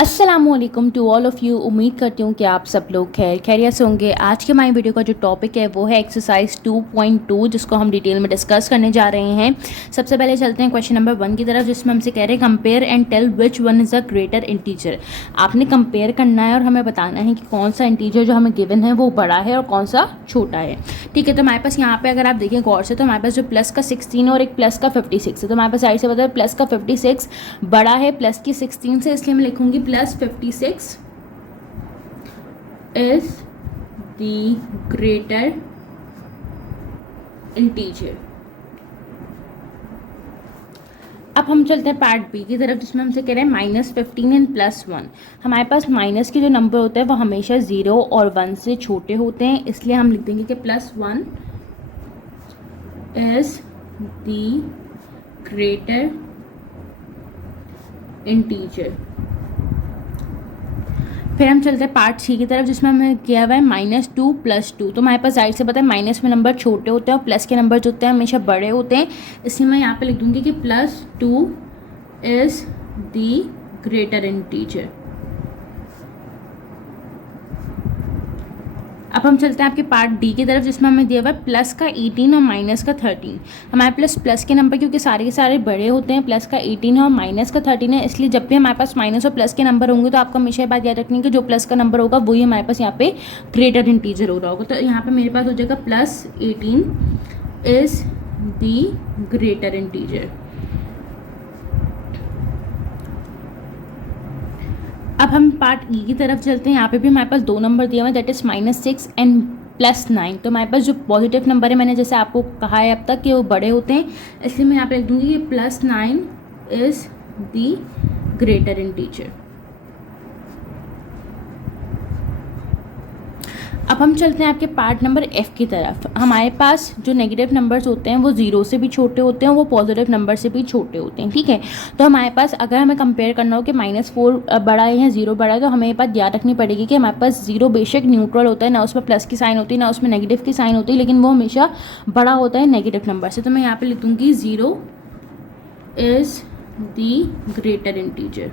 अस्सलामुअलैकुम to all of you. उम्मीद करती हूँ कि आप सब लोग खैरियत से होंगे। आज के हमारी वीडियो का जो टॉपिक है वो है एक्सरसाइज 2.2, जिसको हम डिटेल में डिस्कस करने जा रहे हैं। सबसे पहले चलते हैं क्वेश्चन नंबर 1 की तरफ, जिसमें हमसे कह रहे हैं compare and tell which one is a greater integer. आपने कंपेयर करना है और हमें बताना है कि कौन सा इंटीजर जो हमें गिवन है वो बड़ा है और कौन सा छोटा है। ठीक है, तो हमारे पास यहाँ पे अगर आप देखें गौर से, तो हमारे पास जो प्लस का 16 और एक प्लस का 56 है। तो हमारे पास साइड से बता है प्लस का 56 बड़ा है प्लस की 16 से, इसलिए मैं लिखूंगी plus 56 is the greater integer. अब हम चलते हैं पार्ट बी की तरफ, जिसमें हमसे कह रहे हैं -15 एंड +1। हमारे पास माइनस के जो नंबर होते हैं वो हमेशा 0 और 1 से छोटे होते हैं, इसलिए हम लिख देंगे कि +1 इज द ग्रेटर इंटीजर। फिर हम चलते हैं पार्ट सी की तरफ, जिसमें हमें किया हुआ है -2 + 2। तो हमारे पास जाहिर से पता है माइनस में नंबर छोटे होते हैं और प्लस के नंबर जो होते हैं हमेशा बड़े होते हैं, इसलिए मैं यहाँ पे लिख दूँगी कि +2 इज़ द ग्रेटर इंटीजर। अब हम चलते हैं आपके पार्ट डी की तरफ, जिसमें हमें दिया हुआ है प्लस का 18 और माइनस का 13। हमारे प्लस के नंबर क्योंकि सारे के सारे बड़े होते हैं, प्लस का 18 है और माइनस का 13 है, इसलिए जब भी हमारे पास माइनस और प्लस के नंबर होंगे तो आपको हमेशा ये बात याद रखनी है कि जो प्लस का नंबर होगा वही हमारे पास यहाँ पे ग्रेटर इंटीजर हो रहा होगा। तो यहाँ पे मेरे पास हो जाएगा +18 इज़ द ग्रेटर इंटीजर। अब हम पार्ट ई की तरफ चलते हैं। यहाँ पे भी हमारे पास 2 नंबर दिया हुआ है, दैट इज़ -6 एंड +9। तो हमारे पास जो पॉजिटिव नंबर है, मैंने जैसे आपको कहा है अब तक कि वो बड़े होते हैं, इसलिए मैं यहाँ पे लिख दूँगी कि +9 इज़ द ग्रेटर इंटीजर। अब हम चलते हैं आपके पार्ट नंबर एफ की तरफ। हमारे पास जो नेगेटिव नंबर्स होते हैं वो 0 से भी छोटे होते हैं, वो पॉजिटिव नंबर से भी छोटे होते हैं। ठीक है, तो हमारे पास अगर हमें कंपेयर करना हो कि -4 बड़ा है या 0 बड़ा है, तो हमें ये बात याद रखनी पड़ेगी कि हमारे पास 0 बेशक न्यूट्रल होता है, ना उसमें प्लस की साइन होती है ना उसमें नेगेटिव की साइन होती है, लेकिन वो हमेशा बड़ा होता है नेगेटिव नंबर से। तो मैं यहाँ पर लिख दूँगी 0 इज़ द ग्रेटर इंटीजर।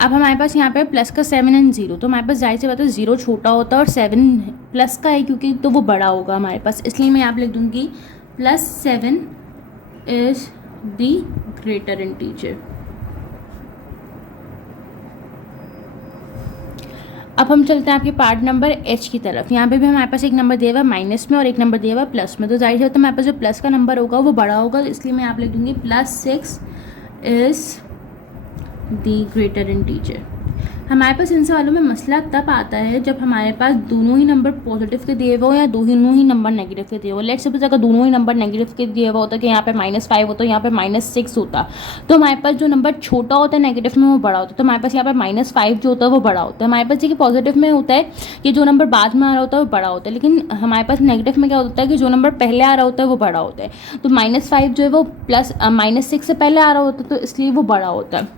अब हमारे पास यहाँ पे प्लस का 7 एंड 0। तो हमारे पास जाहिर से बात है 0 छोटा होता है और 7 प्लस का है क्योंकि तो वो बड़ा होगा हमारे पास, इसलिए मैं यहाँ पे लिख दूँगी +7 इज़ द ग्रेटर इंटीजर। अब हम चलते हैं आपके पार्ट नंबर एच की तरफ। यहाँ पे भी हमारे पास एक नंबर दिया हुआ है माइनस में और एक नंबर दिया हुआ है प्लस में। तो जाहिर है हमारे पास जो प्लस का नंबर होगा वो बड़ा होगा, इसलिए मैं यहाँ पे लिख दूँगी +6 इज़ द ग्रेटर इंटीजर। हमारे पास इन सवालों में मसला तब आता है जब हमारे पास दोनों ही नंबर पॉजिटिव के दिए हुए हो या दोनों ही नंबर नेगेटिव के दिए हुए। लेट्स सपोज अगर दोनों ही नंबर नेगेटिव के दिए हुआ होता कि यहाँ पे -5 होता, यहाँ पे -6 होता, तो हमारे पास जो नंबर छोटा होता है नेगेटिव में वो बड़ा होता है। तो हमारे पास यहाँ पे -5 जो होता है वो बड़ा होता है। हमारे पास देखिए पॉजिटिव में होता है कि जो नंबर बाद में आ रहा होता है वो बड़ा होता है, लेकिन हमारे पास नेगेटिव में क्या होता है कि जो नंबर पहले आ रहा होता है वो बड़ा होता है। तो -5 जो है वो -6 से पहले आ रहा होता है, तो इसलिए वो बड़ा होता है।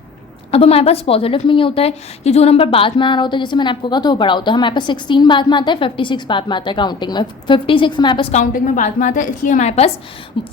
अब हमारे पास पॉजिटिव में ये होता है कि जो नंबर बाद में आ रहा होता है, जैसे मैंने आपको कहा, तो वो बड़ा होता है। हमारे पास 16 बाद में आता है, 56 बाद में आता है काउंटिंग में। 56 हमारे पास काउंटिंग में बाद में आता है, इसलिए हमारे पास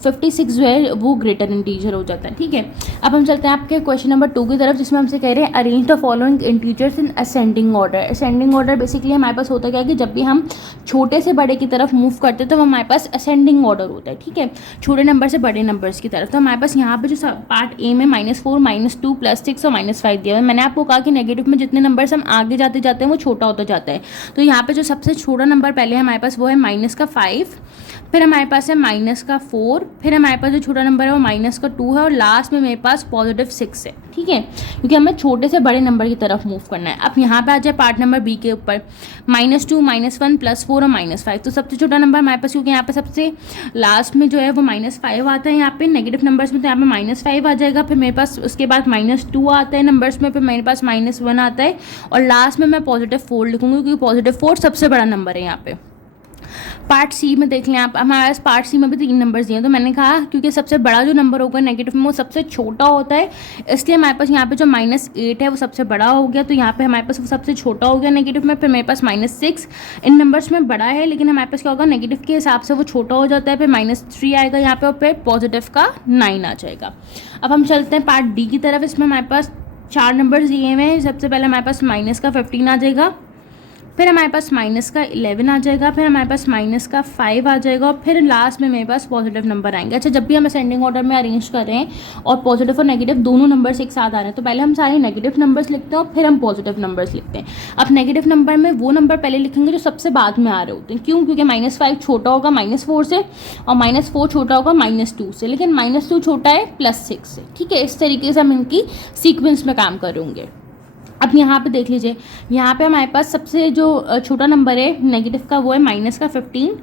56 जो है वो ग्रेटर इंटीजर हो जाता है। ठीक है, अब हम चलते हैं आपके क्वेश्चन नंबर 2 की तरफ, जिसमें हमसे कह रहे हैं arrange the following integers in ascending order. Ascending order basically हमारे पास होता क्या है कि जब भी हम छोटे से बड़े की तरफ मूव करते हैं तो हमारे पास असेंडिंग ऑर्डर होता है। ठीक है, छोटे नंबर से बड़े नंबर्स की तरफ। तो हमारे पास यहाँ पे जो पार्ट ए में -4, -2, +6 और -5 दिया है। मैंने आपको कहा कि नेगेटिव में जितने नंबर्स हम आगे जाते जाते हैं वो छोटा होता जाता है। तो यहाँ पे जो सबसे छोटा नंबर पहले हमारे पास वो है -5, फिर हमारे पास है -4, फिर हमारे पास जो छोटा नंबर है वो -2 है और लास्ट में मेरे पास +6 है। ठीक है, क्योंकि हमें छोटे से बड़े नंबर की तरफ मूव करना है। अब यहाँ पे आ जाए पार्ट नंबर बी के ऊपर, -2, -1, +4 और -5। तो सबसे छोटा नंबर हमारे पास, क्योंकि यहाँ पे सबसे लास्ट में जो है वो -5 आता है यहाँ पे नेगेटिव नंबर्स में, तो यहाँ पे -5 आ जाएगा। फिर मेरे पास उसके बाद -2 आता है नंबर्स में, फिर मेरे पास -1 आता है और लास्ट में मैं +4 लिखूंगी क्योंकि +4 सबसे बड़ा नंबर है यहाँ पे। पार्ट सी में देख लें आप, हमारे पास पार्ट सी में भी 3 नंबर्स दिए हैं। तो मैंने कहा क्योंकि सबसे बड़ा जो नंबर होगा नेगेटिव में वो सबसे छोटा होता है, इसलिए हमारे पास यहाँ पे जो -8 है वो सबसे बड़ा हो गया। तो यहाँ पे हमारे पास वो सबसे छोटा हो गया नेगेटिव में। फिर मेरे पास -6 इन नंबर्स में बड़ा है, लेकिन हमारे पास क्या होगा नेगेटिव के हिसाब से वो छोटा हो जाता है। फिर -3 आएगा यहाँ पे और फिर पॉजिटिव का 9 आ जाएगा। अब हम चलते हैं पार्ट डी की तरफ। इसमें हमारे पास 4 नंबर्स दिए हुए हैं। सबसे पहले हमारे पास -15 आ जाएगा, फिर हमारे पास -11 आ जाएगा, फिर हमारे पास -5 आ जाएगा, और फिर लास्ट में मेरे पास पॉजिटिव नंबर आएंगे। अच्छा, जब भी हम असेंडिंग ऑर्डर में अरेंज कर रहे हैं और पॉजिटिव और नेगेटिव दोनों नंबर्स एक साथ आ रहे हैं, तो पहले हम सारे नेगेटिव नंबर्स लिखते हैं और फिर हम पॉजिटिव नंबर्स लिखते हैं। अब नेगेटिव नंबर में वो नंबर पहले लिखेंगे जो सबसे बाद में आ रहे होते हैं। क्यों? क्योंकि -5 छोटा होगा -4 से और -4 छोटा होगा -2 से, लेकिन -2 छोटा है +6 से। ठीक है, इस तरीके से हम इनकी सीक्वेंस में काम करेंगे। अब यहाँ पे देख लीजिए, यहाँ पे हमारे पास सबसे जो छोटा नंबर है नेगेटिव का वो है -15,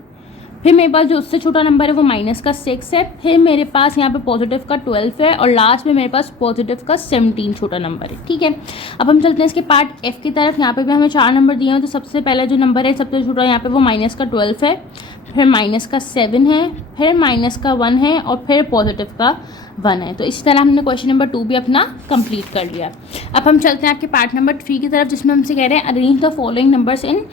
फिर मेरे पास जो उससे छोटा नंबर है वो -6 है, फिर मेरे पास यहाँ पे पॉजिटिव का 12 है, और लास्ट में मेरे पास पॉजिटिव का 17 छोटा नंबर है। ठीक है, अब हम चलते हैं इसके पार्ट एफ की तरफ। यहाँ पे भी हमें 4 नंबर दिए हैं। तो सबसे पहला जो नंबर है सबसे छोटा यहाँ पे वो -12 है, फिर -7 है, फिर -1 है, और फिर पॉजिटिव का 1 है। तो इसी तरह हमने क्वेश्चन नंबर 2 भी अपना कंप्लीट कर लिया। अब हम चलते हैं आपके पार्ट नंबर 3 की तरफ, जिसमें हमसे कह रहे हैं arrange the following numbers in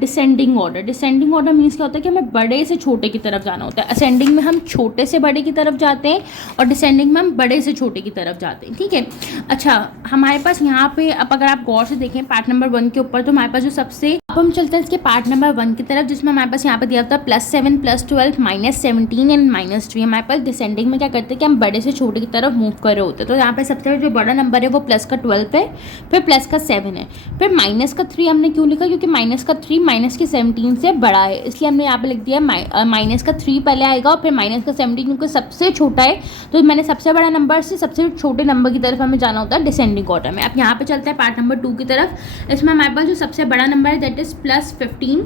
descending order. Descending order means क्या होता है कि हमें बड़े से छोटे की तरफ जाना होता है। असेंडिंग में हम छोटे से बड़े की तरफ जाते हैं और डिसेंडिंग में हम बड़े से छोटे की तरफ जाते हैं। ठीक है, अच्छा हमारे पास यहाँ पे अब अगर आप गौर से देखें पार्ट नंबर 1 के ऊपर, तो हमारे पास जो सबसे, अब हम चलते हैं इसके पार्ट नंबर 1 की तरफ, जिसमें हमारे पास यहाँ पे दिया था +7 +12 -17 एंड -3। हमारे पास डिसेंडिंग में क्या करते हैं कि हम बड़े से छोटे की तरफ मूव कर रहे होते हैं। तो यहाँ पे सबसे जो बड़ा नंबर है वो +12 है, फिर +7 है, फिर -3 हमने क्यों लिखा? क्योंकि -3 -17 से बड़ा है, इसलिए हमने यहाँ पे लिख दिया -3 पहले आएगा और फिर -17, क्योंकि सबसे छोटा है तो मैंने सबसे बड़ा नंबर से सबसे छोटे नंबर की तरफ हमें जाना होता है डिसेंडिंग ऑर्डर में। अब यहाँ पे चलते हैं पार्ट नंबर 2 की तरफ। इसमें हमारे पास जो सबसे बड़ा नंबर है दैट इज +15,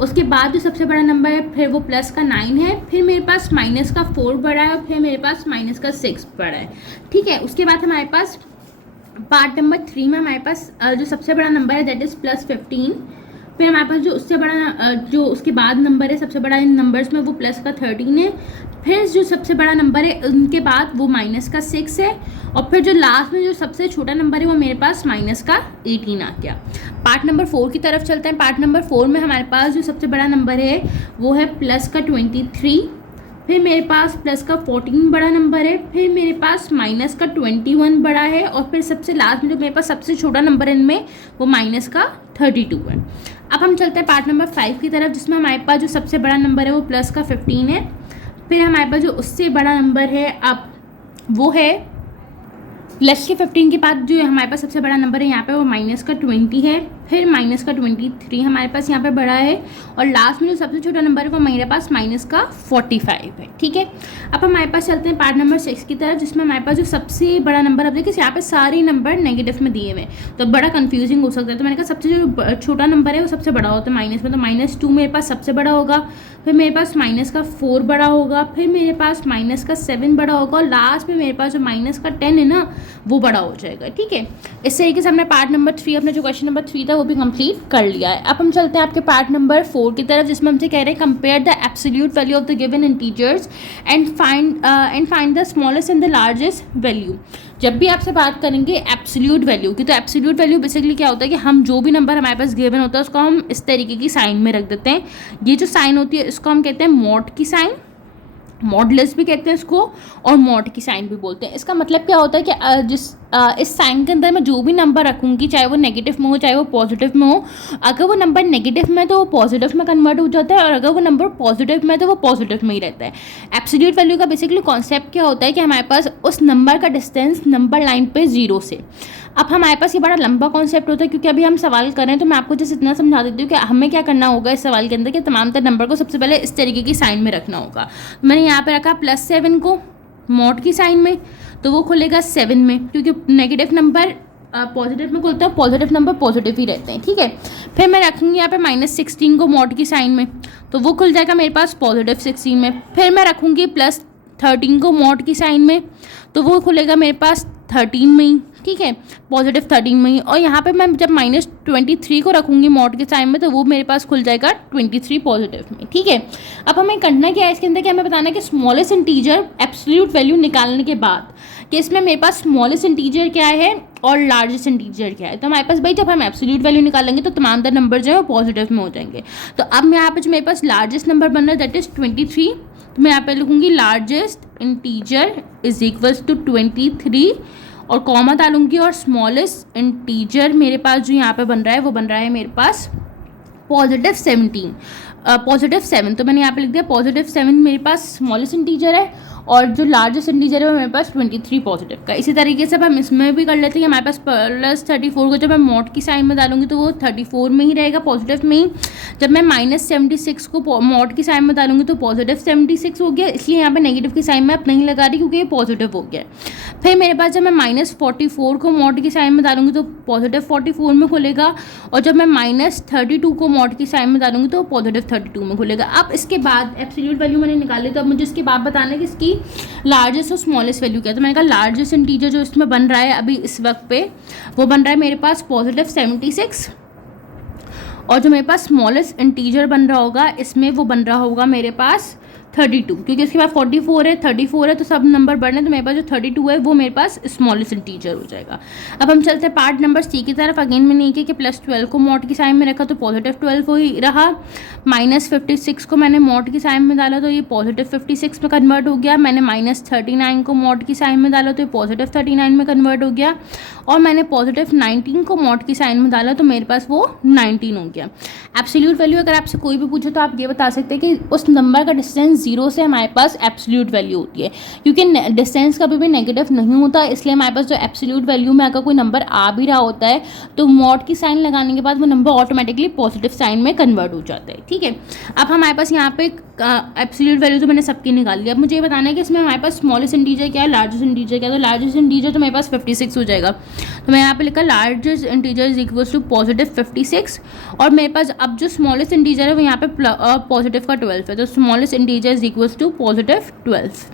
उसके बाद जो सबसे बड़ा नंबर है फिर वो प्लस का 9 है, फिर मेरे पास -4 बड़ा है, फिर मेरे पास -6 बड़ा है। ठीक है, उसके बाद हमारे पास पार्ट नंबर 3 में हमारे पास जो सबसे बड़ा नंबर है दैट इज़ +15, फिर हमारे पास जो उससे बड़ा जो उसके बाद नंबर है सबसे बड़ा इन नंबर्स में वो +13 है, फिर जो सबसे बड़ा नंबर है उनके बाद वो -6 है, और फिर जो लास्ट में जो सबसे छोटा नंबर है वो मेरे पास -18 आ गया। पार्ट नंबर 4 की तरफ चलते हैं। पार्ट नंबर 4 में हमारे पास जो सबसे बड़ा नंबर है वो है +23, फिर मेरे पास +14 बड़ा नंबर है, फिर मेरे पास -21 बड़ा है, और फिर सबसे लास्ट में जो मेरे पास सबसे छोटा नंबर है इनमें वो -32 है। अब हम चलते हैं पार्ट नंबर 5 की तरफ, जिसमें हमारे पास जो सबसे बड़ा नंबर है वो +15 है, फिर हमारे पास जो उससे बड़ा नंबर है अब वो है +15 के बाद जो हमारे पास सबसे बड़ा नंबर है यहाँ पे वो -20 है, फिर -23 हमारे पास यहाँ पे बड़ा है, और लास्ट में जो सबसे छोटा नंबर है वो मेरे पास -45 है। ठीक है, अब हमारे पास चलते हैं पार्ट नंबर 6 की तरफ, जिसमें हमारे पास जो सबसे बड़ा नंबर, अब देखिए यहाँ पे सारे नंबर नेगेटिव में दिए हुए हैं तो बड़ा कंफ्यूजिंग हो सकता है। तो मैंने कहा सबसे जो छोटा नंबर है वो सबसे बड़ा होता है माइनस में, तो -2 मेरे पास सबसे बड़ा होगा, फिर मेरे पास -4 बड़ा होगा, फिर मेरे पास -7 बड़ा होगा, और लास्ट में मेरे पास जो -10 है ना वो बड़ा हो जाएगा। ठीक है, इस तरीके से हमने पार्ट नंबर 3 अपना जो क्वेश्चन नंबर 3 था वो भी कंप्लीट कर लिया है। अब हम चलते हैं आपके पार्ट नंबर 4 की तरफ, जिसमें हमसे कह रहे हैं compare the absolute value of the given integers and find the smallest and the largest value. जब भी आपसे बात करेंगे एब्सोल्यूट वैल्यू की, तो एब्सोल्यूट वैल्यू बेसिकली क्या होता है कि हम जो भी नंबर हमारे पास गिवन होता है उसको हम इस तरीके की साइन में रख देते हैं। ये जो साइन होती है इसको हम कहते हैं मॉड की साइन, मॉडलेस भी कहते हैं इसको, और मॉड की साइन भी बोलते हैं। इसका मतलब क्या होता है कि इस साइन के अंदर मैं जो भी नंबर रखूँगी, चाहे वो नेगेटिव में हो चाहे वो पॉजिटिव में हो, अगर वो नंबर नेगेटिव में तो वो पॉजिटिव में कन्वर्ट हो जाता है, और अगर वो नंबर पॉजिटिव में तो वो पॉजिटिव में ही रहता है। एब्सोल्यूट वैल्यू का बेसिकली कॉन्सेप्ट क्या होता है कि हमारे पास उस नंबर का डिस्टेंस नंबर लाइन पे 0 से। अब हमारे पास ये बड़ा लंबा कॉन्सेप्ट होता है, क्योंकि अभी हम सवाल कर रहे हैं तो मैं आपको जस्ट इतना समझा देती हूँ कि हमें क्या करना होगा इस सवाल के अंदर कि तमाम तर नंबर को सबसे पहले इस तरीके की साइन में रखना होगा। मैंने यहाँ पे रखा +7 को मॉड की साइन में, तो वो खुलेगा 7 में, क्योंकि नेगेटिव नंबर पॉजिटिव में खुलता है, पॉजिटिव नंबर पॉजिटिव ही रहते हैं। ठीक है, फिर मैं रखूँगी यहाँ पे -16 को मॉड की साइन में, तो वो खुल जाएगा मेरे पास +16 में। फिर मैं रखूँगी +13 को मॉड की साइन में, तो वो खुलेगा मेरे पास 13 में ही। ठीक है, पॉजिटिव 13 में ही। और यहाँ पे मैं जब -23 को रखूँगी मॉड के साइन में तो वो मेरे पास खुल जाएगा 23 पॉजिटिव में, ठीक है। अब हमें करना क्या है इसके अंदर, कि हमें बताना है कि स्मॉलेस्ट इंटीजर एब्सोल्यूट वैल्यू निकालने के बाद कि इसमें मेरे पास स्मॉलेस्ट इंटीजर क्या है और लार्जेस्ट इंटीजर क्या है। तो हमारे पास भाई जब हम एब्सोल्यूट वैल्यू निकालेंगे तो तमाम तर नंबर जो है वो पॉजिटिव में हो जाएंगे। तो अब मैं यहाँ पे जो मेरे पास लार्जेस्ट नंबर बन रहा है दैट इज़ 23, तो मैं यहाँ पे लिखूँगी largest integer is equals to 23 और कॉमा डालूंगी, और स्मॉलेस्ट इंटीजर मेरे पास जो यहाँ पे बन रहा है वो बन रहा है मेरे पास +7। तो मैंने यहाँ पे लिख दिया +7 मेरे पास स्मॉलेस्ट इंटीजर है और जो लार्जेस्ट इंटीजर है वो मेरे पास 23 पॉजिटिव का। इसी तरीके से अब हम इसमें भी कर लेते हैं कि हमारे पास +34 को जब मैं मॉड की साइन में डालूंगी तो वो 34 में ही रहेगा, पॉजिटिव में ही। जब मैं -76 को मॉड की साइन में डालूंगी तो पॉजिटिव 76 हो गया, इसलिए यहाँ पे नेगेटिव की साइन में अब नहीं लगा रही क्योंकि ये पॉजिटिव हो गया। फिर मेरे पास जब मैं -44 को मॉड की साइन में डालूंगी तो पॉजिटिव 44 में खुलेगा, और जब मैं -32 को मॉड की साइन में डालूंगी तो पॉजिटिव 32 में खुलेगा। अब इसके बाद एब्सोल्यूट वैल्यू मैंने निकाली, तो अब मुझे इसके बाद बताना है कि इसकी लार्जेस्ट और स्मॉलेस्ट वैल्यू क्या है। तो मैंने कहा लार्जेस्ट इंटीजर जो इसमें बन रहा है अभी इस वक्त पे वो बन रहा है मेरे पास +76, और जो मेरे पास स्मॉलेस्ट इंटीजर बन रहा होगा इसमें वो बन रहा होगा मेरे पास 32, क्योंकि इसके बाद 44 है 34 है तो सब नंबर बढ़ने, तो मेरे पास जो 32 है वो मेरे पास स्मॉलेस्ट इंटीजर हो जाएगा। अब हम चलते हैं पार्ट नंबर सी की तरफ। अगेन मैंने ये किया कि +12 को मॉड की साइन में रखा तो पॉजिटिव 12 ही रहा, -56 को मैंने मॉड की साइन में डाला तो ये पॉजिटिव 56 में कन्वर्ट हो गया, मैंने -39 को मॉड की साइन में डाला तो ये पॉजिटिव 39 में कन्वर्ट हो गया, और मैंने पॉजिटिव 19 को मॉड की साइन में डाला तो मेरे पास वो 19 हो गया। एब्सोल्यूट वैल्यू अगर आपसे कोई भी पूछे तो आप ये बता सकते हैं कि उस नंबर का डिस्टेंस 0 से हमारे पास एब्सोल्यूट वैल्यू होती है, क्योंकि डिस्टेंस कभी भी नेगेटिव नहीं होता, इसलिए हमारे पास जो एब्सोल्यूट वैल्यू में अगर कोई नंबर आ भी रहा होता है तो मॉड की साइन लगाने के बाद वो नंबर ऑटोमेटिकली पॉजिटिव साइन में कन्वर्ट हो जाता है, ठीक है। अब हमारे पास यहाँ पे एब्सोल्यूट वैल्यू तो मैंने सबकी निकाल लिया। अब मुझे ये बताना है कि इसमें हमारे पास स्मॉलेस्ट इंटीजर क्या है, लार्जेस्ट इंटीजर क्या है। तो लार्जेस्ट इंटीजर तो मेरे पास 56 हो जाएगा, तो मैं यहाँ पे लिखा largest integer is equals to positive 56, और मेरे पास अब जो स्मॉलेस्ट इंटीजर है वो यहाँ पे पॉजिटिव का 12 है, तो smallest integer is equals to positive 12।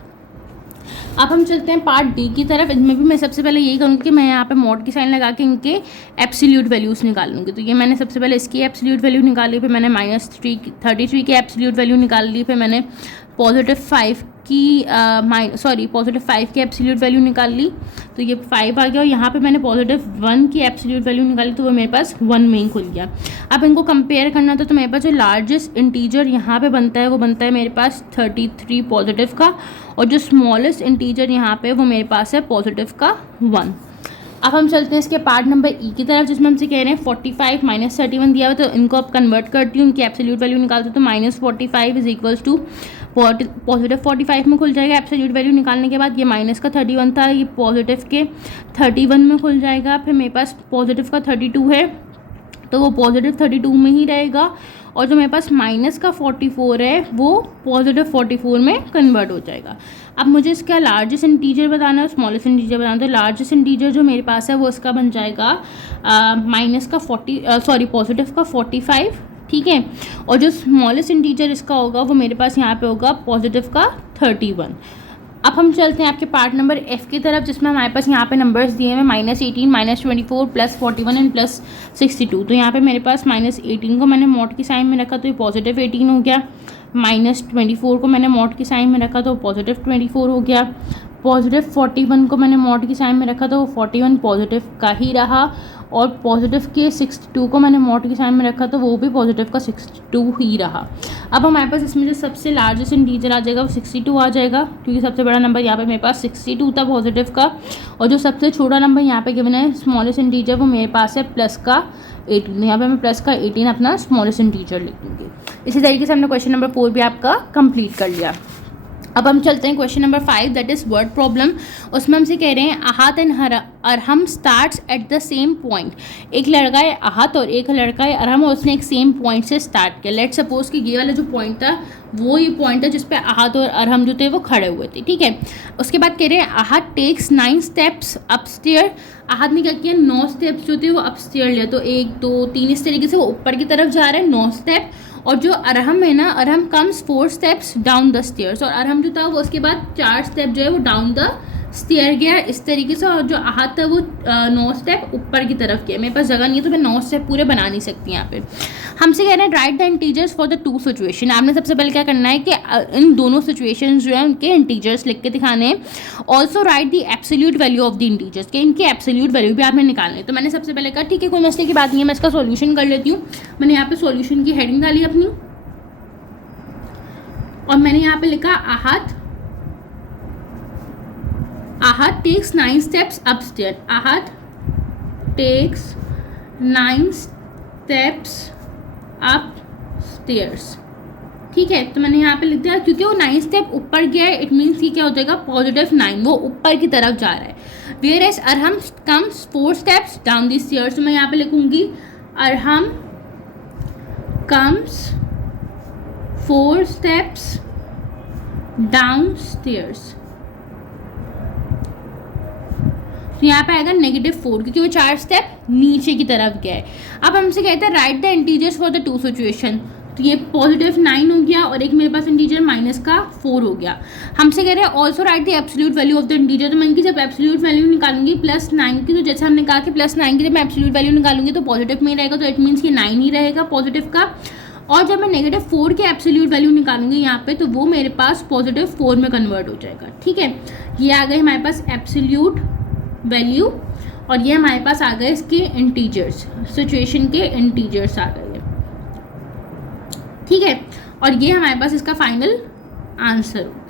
अब हम चलते हैं पार्ट डी की तरफ। इनमें भी मैं सबसे पहले यही करूँगी कि मैं यहाँ पे मॉड की साइन लगा के इनके एब्सोल्यूट वैल्यूज़ निकाल लूँगी। तो ये मैंने सबसे पहले इसकी एब्सोल्यूट वैल्यू निकाली, फिर मैंने -33 की एब्सोल्यूट वैल्यू निकाल ली, फिर मैंने +5 की एब्सोल्यूट वैल्यू निकाल ली तो ये 5 आ गया, और यहाँ पे मैंने +1 की एब्सोल्यूट वैल्यू निकाली तो वो मेरे पास 1 में ही खुल गया। अब इनको कंपेयर करना था तो मेरे पास जो लार्जेस्ट इंटीजर यहाँ पे बनता है वो बनता है मेरे पास 33 पॉजिटिव का, और जो स्मॉलेस्ट इंटीजर यहाँ पे वो मेरे पास है पॉजिटिव का 1। अब हम चलते हैं इसके पार्ट नंबर ई की तरफ, जिसमें हमसे कह रहे हैं 45 -31 दिया हुआ, तो इनको अब कन्वर्ट करती हूँ, उनकी एब्सोल्यूट वैल्यू निकालती हूँ, तो -45 इज इक्वल्स टू पॉजिटिव 45 में खुल जाएगा। एब्सोल्यूट वैल्यू निकालने के बाद ये माइनस का 31 था, ये पॉजिटिव के 31 में खुल जाएगा। फिर मेरे पास पॉजिटिव का 32 है तो वो पॉजिटिव 32 में ही रहेगा, और जो मेरे पास माइनस का 44 है वो पॉजिटिव 44 में कन्वर्ट हो जाएगा। अब मुझे इसका लार्जेस्ट इंटीजर बताना है और स्मॉलेस्ट इंटीजर बताना है। तो लार्जेस्ट इंटीजर जो मेरे पास है वो इसका बन जाएगा पॉजिटिव का 45, ठीक है, और जो स्मॉलेस्ट इंटीजर इसका होगा वो मेरे पास यहाँ पे होगा पॉजिटिव का 31। अब हम चलते हैं आपके पार्ट नंबर एफ की तरफ, जिसमें हमारे पास यहाँ पे नंबर्स दिए हैं -18 -24 +41 एंड +62। तो यहाँ पे मेरे पास -18 को मैंने मॉड की साइन में रखा तो ये पॉजिटिव 18 हो गया, -24 को मैंने मॉड की साइन में रखा तो पॉजिटिव 24 हो गया, पॉजिटिव 41 को मैंने मॉड की साइन में रखा तो 41 पॉजिटिव का ही रहा, और पॉजिटिव के 62 को मैंने मॉड की साइन में रखा तो वो भी पॉजिटिव का 62 ही रहा। अब हमारे पास इसमें जो सबसे लार्जेस्ट इंटीजर आ जाएगा वो 62 आ जाएगा, क्योंकि सबसे बड़ा नंबर यहाँ पे मेरे पास 62 था पॉजिटिव का, और जो सबसे छोटा नंबर यहाँ पे गिवन है स्मॉलेस्ट इंटीजर वो मेरे पास है प्लस का 18। यहाँ पे मैं प्लस का 18 अपना स्मॉलेस्ट इंटीजर लिख दूँगी। इसी तरीके से हमने क्वेश्चन नंबर 4 भी आपका कंप्लीट कर लिया। अब हम चलते हैं question number 5 that is word problem. उसमें हमसे कह रहे हैं Aahat and Arham starts at the same point. एक लड़का है आहत और एक लड़का है अरहम, और उसने एक सेम पॉइंट से स्टार्ट किया। लेट सपोज कि ये वाला जो पॉइंट था वो ये पॉइंट था जिस पे आहत और अरहम जो थे वो खड़े हुए थे, ठीक है। उसके बाद कह रहे हैं आहत टेक्स 9 स्टेप्स अपस्टेयर। आहत ने क्या किया, 9 स्टेप्स जो थे वो अपस्टेयर लिया, तो 1 2 3 इस तरीके से वो ऊपर की तरफ जा रहा है 9 स्टेप। और जो अरहम है ना, Arham comes 4 steps down the stairs, और अरहम जो था वो उसके बाद 4 स्टेप जो है वो डाउन द स्टेयर गया इस तरीके से, और जो आहत था वो 9 स्टेप ऊपर की तरफ गया। मेरे पास जगह नहीं है तो मैं 9 स्टेप पूरे बना नहीं सकती यहाँ पे। हमसे कह रहे हैं right the integers for the two situation. आपने सबसे पहले क्या करना है कि इन दोनों सिचुएशंस जो है उनके इंटीजर्स लिख के दिखाने हैं। Also right the absolute value of the integers, के इनके एब्सोल्यूट वैल्यू भी आपने निकालने हैं। तो मैंने सबसे पहले कहा ठीक है कोई मसले की बात नहीं है, मैं इसका सॉल्यूशन कर लेती हूँ। मैंने यहाँ पे सॉल्यूशन की हेडिंग डाली अपनी, और मैंने यहाँ पे लिखा आहत टेक्स 9 स्टेप्स अपस्टेयर। आहत टेक्स 9 स्टेप्स अपस्टेयर्स। ठीक है, तो मैंने यहाँ पे लिख दिया क्योंकि वो 9 स्टेप ऊपर गया है, इट मीन्स कि क्या हो जाएगा पॉजिटिव 9, वो ऊपर की तरफ जा रहा है। Whereas Arham comes 4 steps down the stairs, तो मैं यहाँ पे लिखूंगी Arham comes 4 steps down stairs. तो यहाँ पे आएगा -4 क्योंकि वो 4 स्टेप नीचे की तरफ गया है। अब हमसे कहते हैं right the integers for the two situation. तो ये +9 हो गया और एक मेरे पास इंटीजर -4 हो गया। हमसे कह रहे हैं also right the absolute value of the integer. तो मैं इनकी जब एब्सोल्यूट वैल्यू निकालूंगी +9 की, तो जैसे हमने कहा कि +9 की जब मैं एब्सोल्यूट वैल्यू निकालूंगी तो पॉजिटिव में ही रहेगा, तो इट मीन्स कि 9 ही रहेगा पॉजिटिव का। और जब मैं -4 के एब्सोल्यूट वैल्यू निकालूंगी यहाँ पे, तो वो मेरे पास +4 में कन्वर्ट हो जाएगा। ठीक है, ये आ गए हमारे पास एब्सोल्यूट वैल्यू, और ये हमारे पास आ गए इसके इंटीजर्स, सिचुएशन के इंटीजर्स आ गए। ठीक है, और ये हमारे पास इसका फाइनल आंसर हो गया।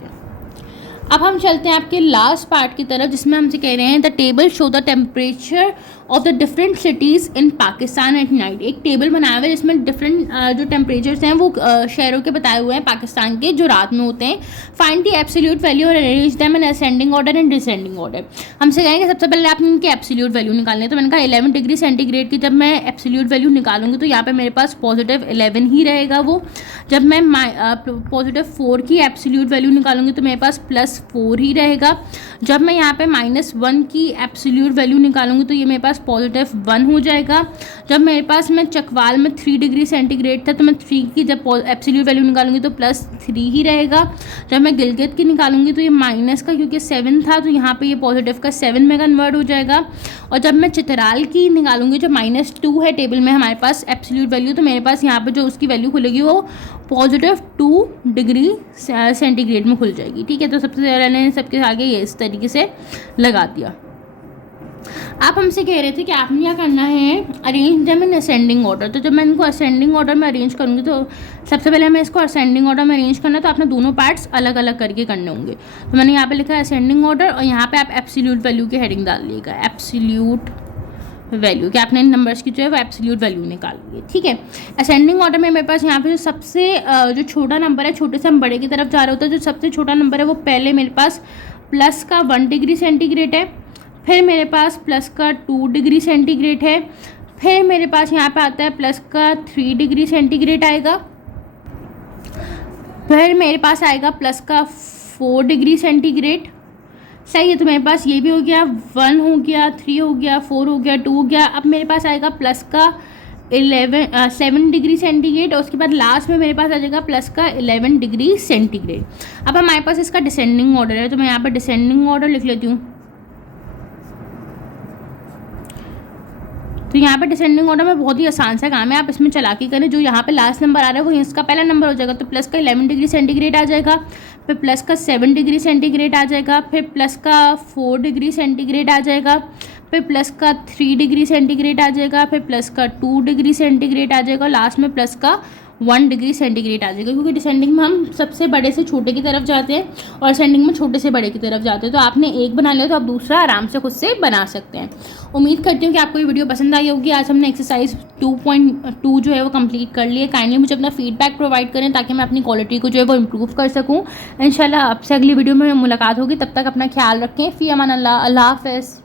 अब हम चलते हैं आपके लास्ट पार्ट की तरफ, जिसमें हमसे कह रहे हैं the table show the temperature of the different cities in Pakistan at night. एक टेबल बनाया हुआ है जिसमें डिफरेंट जो टेम्परेचर्स हैं वो शहरों के बताए हुए हैं पाकिस्तान के, जो रात में होते हैं। फाइंड द एब्सोल्यूट वैल्यू और arrange them in ascending order and descending order. हमसे कहेंगे सबसे पहले आपने इनके एब्सोल्यूट वैल्यू निकालने हैं। तो मैंने कहा 11 डिग्री सेंटीग्रेड की जब मैं एब्सोल्यूट वैल्यू निकालूंगी तो यहाँ पे मेरे पास +11 ही रहेगा वो। जब मैं +4 की एब्सोल्यूट वैल्यू निकालूंगी तो मेरे पास +4 ही रहेगा। जब मैं यहाँ पे -1 की एब्सोल्यूट वैल्यू निकालूंगी तो ये मेरे पास +1 हो जाएगा। जब मेरे पास मैं चकवाल में 3 डिग्री सेंटीग्रेड था तो मैं 3 की जब एब्सोल्यूट वैल्यू निकालूंगी तो +3 ही रहेगा। जब मैं गिलगित की निकालूंगी तो ये माइनस का, क्योंकि 7 था तो यहाँ पे ये पॉजिटिव का 7 में कन्वर्ट हो जाएगा। और जब मैं चित्राल की निकालूंगी जो -2 है टेबल में हमारे पास एब्सोल्यूट वैल्यू, तो मेरे पास यहाँ पे जो उसकी वैल्यू खुलेगी वो +2 डिग्री सेंटीग्रेड में खुल जाएगी। ठीक है, तो सबसे पहले मैंने सबके आगे ये इस तरीके से लगा दिया। आप हमसे कह रहे थे कि आपने क्या करना है, arrange them in ascending order. तो जब मैं इनको असेंडिंग ऑर्डर में अरेंज करूँगी तो सबसे पहले हमें इसको असेंडिंग ऑर्डर में अरेंज करना है, तो आपने दोनों पार्ट्स अलग अलग करके करने होंगे। तो मैंने यहाँ पे लिखा है असेंडिंग ऑर्डर, और यहाँ पे आप एब्सोल्यूट वैल्यू की हेडिंग डाल दिएगा, एब्सोल्यूट वैल्यू कि आपने इन नंबर्स की जो है वो एब्सोल्यूट वैल्यू निकाली है। ठीक है, असेंडिंग ऑर्डर में मेरे पास यहाँ पे जो सबसे जो छोटा नंबर है, छोटे से हम बड़े की तरफ जा रहे होते हैं। जो सबसे छोटा नंबर है वो पहले मेरे पास +1 डिग्री सेंटीग्रेड है, फिर मेरे पास +2 डिग्री सेंटीग्रेड है, फिर मेरे पास यहाँ पे आता है +3 डिग्री सेंटीग्रेड आएगा, फिर मेरे पास आएगा +4 डिग्री सेंटीग्रेड। सही है, तो मेरे पास ये भी हो गया, 1 हो गया, 3 हो गया, 4 हो गया, 2 हो गया। अब मेरे पास आएगा +7 डिग्री सेंटीग्रेड, और उसके बाद लास्ट में मेरे पास आ जाएगा +11 डिग्री सेंटीग्रेड। अब हमारे पास इसका डिसेंडिंग ऑर्डर है, तो मैं यहाँ पर डिसेंडिंग ऑर्डर लिख लेती हूँ। तो यहाँ पे डिसेंडिंग ऑर्डर में बहुत ही आसान सा काम है, आप इसमें चालाकी करें। जो यहाँ पे लास्ट नंबर आ रहा है वो इसका पहला नंबर हो जाएगा, तो +11 डिग्री सेंटीग्रेड आ जाएगा, फिर +7 डिग्री सेंटीग्रेड आ जाएगा, फिर +4 डिग्री सेंटीग्रेड आ जाएगा, फिर +3 डिग्री सेंटीग्रेड आ जाएगा, फिर +2 डिग्री सेंटीग्रेड आ जाएगा, और लास्ट में +1 डिग्री सेंटीग्रेड आ जाएगा। क्योंकि डिसेंडिंग में हम सबसे बड़े से छोटे की तरफ जाते हैं और असेंडिंग में छोटे से बड़े की तरफ जाते हैं। तो आपने एक बना लिया तो आप दूसरा आराम से खुद से बना सकते हैं। उम्मीद करती हूँ कि आपको ये वीडियो पसंद आई होगी। आज हमने एक्सरसाइज 2.2 जो है वो कंप्लीट कर लिए। काइंडली मुझे अपना फीडबैक प्रोवाइड करें ताकि मैं अपनी क्वालिटी को जो है वो इम्प्रूव कर सकूँ। इंशाल्लाह आपसे अगली वीडियो में मुलाकात होगी, तब तक अपना ख्याल रखें। फ़ी अमान अल्लाह, अल्लाह हाफ़िज़।